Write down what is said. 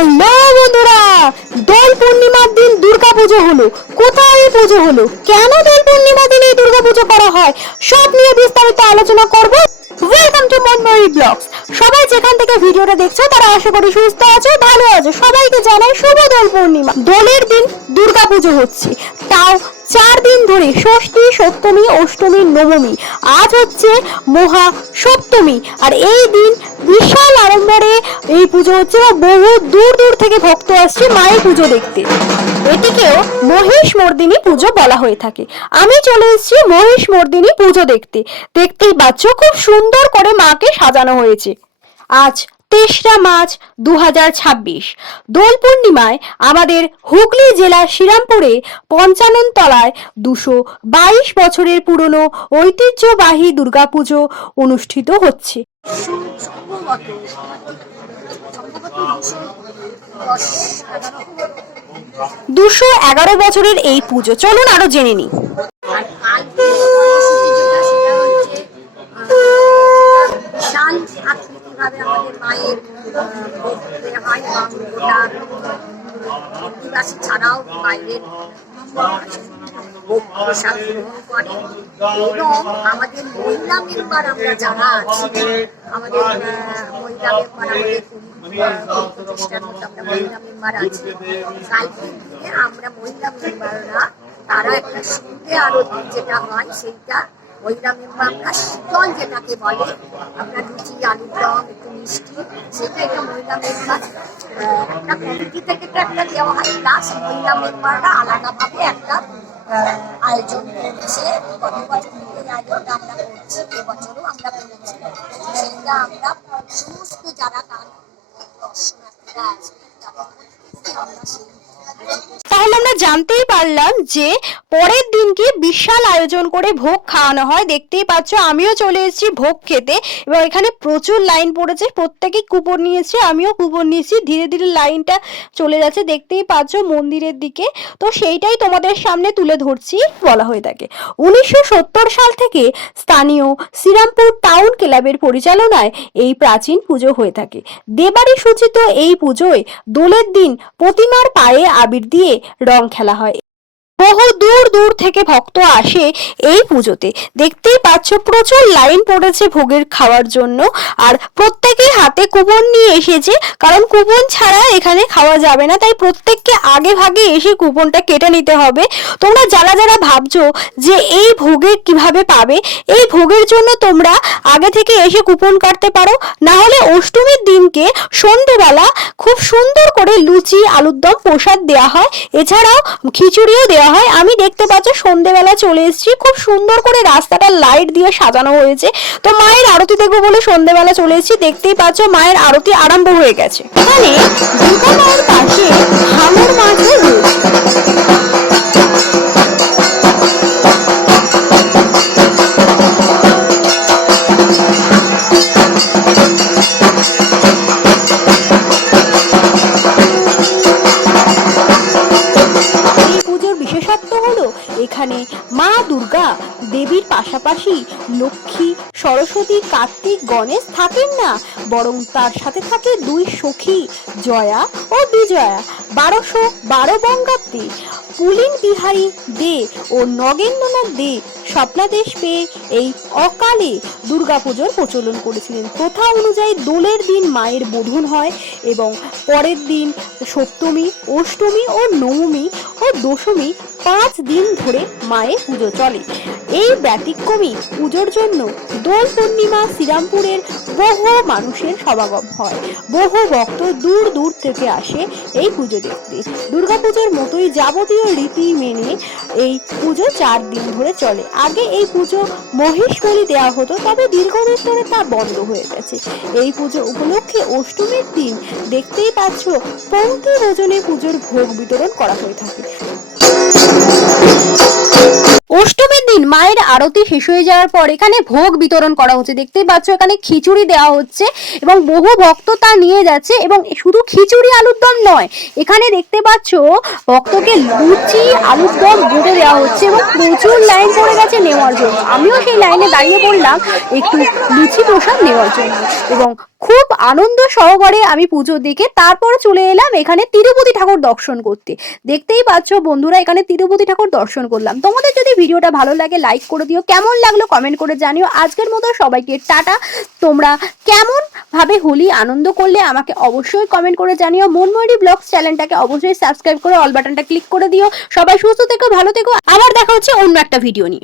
Hello বন্ধুরা, দোল পূর্ণিমার দিন দুর্গাপুজো হলো। কোথায় পুজো হলো, কেন দোল পূর্ণিমার দিন এই দুর্গাপুজো করা হয়, সব নিয়ে বিস্তারিত আলোচনা করব। Welcome to Monmayuri blogs. সবাই যেখান থেকে ভিডিওটা দেখছো তারা আশা করি সুস্থ আছো, ভালো আছো। সবাইকে জানাই শুভ দোল পূর্ণিমা। দোলের দিন দুর্গাপুজো হচ্ছে, তাও 4 দিন ধরে, ষষ্ঠী, সপ্তমী, অষ্টমী, নবমী। আজ হচ্ছে মহা সপ্তমী, আর এই দিন বিশাল আড়ম্বরে এই পুজো হচ্ছে। বহু দূর দূর থেকে ভক্ত আসছে মায়ের পুজো দেখতে। এটিকেও মহিষমর্দিনী পুজো বলা হয়ে থাকে। আমি চলে এসেছি মহিষমর্দিনী পুজো দেখতে। দেখতেই পাচ্ছ খুব সুন্দর করে মাকে সাজানো হয়েছে। আজ 3রা মার্চ 2026। দোল পূর্ণিমায় আমাদের হুগলি জেলার শ্রীরামপুরে পঞ্চানন তলায় 222 বছরের পুরনো ঐতিহ্যবাহী দুর্গাপুজো অনুষ্ঠিত হচ্ছে। 211 বছরের এই পুজো, চলুন আরো জেনে নিই। আমাদের মায়ের হয় অধিবাসী ছাড়াও বাইরের প্রসাদ গ্রহণ করে, এবং আমাদের মহিলা মেম্বার আমরা যারা আছি, আমাদের মহিলা মেম্বার, আমাদের প্রতিষ্ঠান মতো আমরা মহিলা মেম্বার আছি। কালকের দিনে আমরা মহিলা মেম্বাররা তারা একটা সন্ধ্যে আরতি যেটা হয় সেইটা মহিলা মেম্বাররা শীতল যেটাকে বলে, আপনার লুচি, আলুর দম, একটু মিষ্টি, সেটা একটা মহিলা মেম্বার একটা কমিটি থেকে একটা দেওয়া হয়, প্লাস মহিলা মেম্বাররা আলাদাভাবে একটা আয়োজন করছে। গত বছর এই আয়োজনটা আমরা করছি, এবছরও আমরা করেছি। সেইটা আমরা সমস্ত যারা দর্শনার্থীরা আছে তাদের প্রত্যেককে আমরা সেই তাহলে আমরা জানতেই পারলাম যে পরের দিনকে বিশাল আয়োজন করে ভোগ খাওয়ানো হয়। দেখতেই পাচ্ছ আমিও চলে এসেছি ভোগ খেতে, এবং এখানে প্রচুর লাইন পড়েছে, প্রত্যেকেই কুপন নিয়েছে, আমিও কুপন নিয়েছি। ধীরে ধীরে লাইনটা চলে যাচ্ছে, দেখতেই পাচ্ছ মন্দিরের দিকে। তো সেইটাই তোমাদের সামনে তুলে ধরছি। বলা হয়ে থাকে 1970 সাল থেকে স্থানীয় শ্রীরামপুর টাউন ক্লাবের পরিচালনায় এই প্রাচীন পুজো হয়ে থাকে। দেবাড়ি সূচিত এই পুজোয় দোলের দিন প্রতিমার পায়ে আবির দিয়ে রং খেলা হয়। বহু দূর দূর থেকে ভক্ত আসে এই পুজোতে। দেখতেই পাচ্ছ প্রচুর লাইন পড়েছে ভোগের খাওয়ার জন্য, আর প্রত্যেকেই হাতে কুপন নিয়ে এসেছে, কারণ কুপন ছাড়া এখানে খাওয়া যাবে না। তাই প্রত্যেককে আগে ভাগে এসে কুপনটা কেটে নিতে হবে। তোমরা যারা যারা ভাবছো যে এই ভোগে কিভাবে পাবে, এই ভোগের জন্য তোমরা আগে থেকে এসে কুপন কাটতে পারো। না হলে অষ্টমীর দিনকে সন্ধেবেলা খুব সুন্দর করে লুচি, আলুর দম প্রসাদ দেওয়া হয়, এছাড়াও খিচুড়িও দেওয়া হয়। আমি দেখতে পাচ্ছ সন্ধেবেলা চলে এসেছি, খুব সুন্দর করে রাস্তাটা লাইট দিয়ে সাজানো হয়েছে। তো মায়ের আরতি দেখবো বলে সন্ধেবেলা চলে এসেছি। দেখতেই পাচ্ছ মায়ের আরতি আরম্ভ হয়ে গেছে। এখানে দুর্গা মায়ের পাশে হাঙর মাছও রয়েছে। এখানে মা দুর্গা দেবীর পাশাপাশি লক্ষ্মী, সরস্বতী, কার্তিক, গণেশ থাকেন না, বরং তার সাথে থাকে 2 সখী জয়া ও বিজয়া। 1212 বঙ্গাব্দে পুলিন বিহারী দে ও নগেন্দ্রনাথ দে স্বপ্নাদেশ পেয়ে এই অকালে দুর্গাপুজোর প্রচলন করেছিলেন। প্রথা অনুযায়ী দোলের দিন মায়ের বোধন হয়, এবং পরের দিন সপ্তমী, অষ্টমী ও নবমী ও দশমী 5 দিন ধরে মায়ের পুজো চলে। এই ব্যতিক্রমী পুজোর জন্য দোল পূর্ণিমা শ্রীরামপুরের বহু মানুষের সমাগম হয়। বহু ভক্ত দূর দূর থেকে আসে এই পুজো দেখতে। দুর্গাপুজোর মতোই যাবতীয় রীতি মেনে এই পুজো 4 দিন ধরে চলে। আগে এই পুজো মহিষ বলি দেওয়া হতো, তবে দীর্ঘদিন ধরে তা বন্ধ হয়ে গেছে। এই পুজো উপলক্ষে অষ্টমীর দিন দেখতেই পাচ্ছ পঙ্ক্তি ভোজনে পুজোর ভোগ বিতরণ করা হয়ে থাকে। অষ্টমীর দিন মায়ের আরতি শেষ হয়ে যাওয়ার পর এখানে ভোগ বিতরণ করা হচ্ছে। দেখতেই পাচ্ছ এখানে খিচুড়ি দেওয়া হচ্ছে, এবং বহু ভক্ত তা নিয়ে যাচ্ছে। এবং শুধু খিচুড়ি আলুর দম নয়, এখানে দেখতে পাচ্ছ ভক্তকে লুচি, আলুর দম দুটো দেওয়া হচ্ছে, এবং প্রচুর লাইন পড়ে গেছে নেওয়ার জন্য। আমিও সেই লাইনে দাঁড়িয়ে পড়লাম একটু লুচি প্রসাদ নেওয়ার জন্য। এবং খুব আনন্দ সহকারে আমি পুজো দেখে তারপরে চলে এলাম এখানে তিরুপতি ঠাকুর দর্শন করতে। দেখতেই পাচ্ছ বন্ধুরা, এখানে তিরুপতি ঠাকুর দর্শন করলাম। তোমাদের যদি ভিডিওটা ভালো লাগে লাইক করে দিও, কেমন লাগলো কমেন্ট করে জানিও। আজকের মতো সবাইকে টাটা। তোমরা কেমন ভাবে হোলি আনন্দ করলে আমাকে অবশ্যই কমেন্ট করে জানিও। মনময়ূরী ব্লগস চ্যানেলটাকে অবশ্যই সাবস্ক্রাইব করে অল বাটনটা ক্লিক করে দিও। সবাই সুস্থ থেকো, ভালো থেকো। আবার দেখা হচ্ছে অন্য একটা ভিডিও নিয়ে।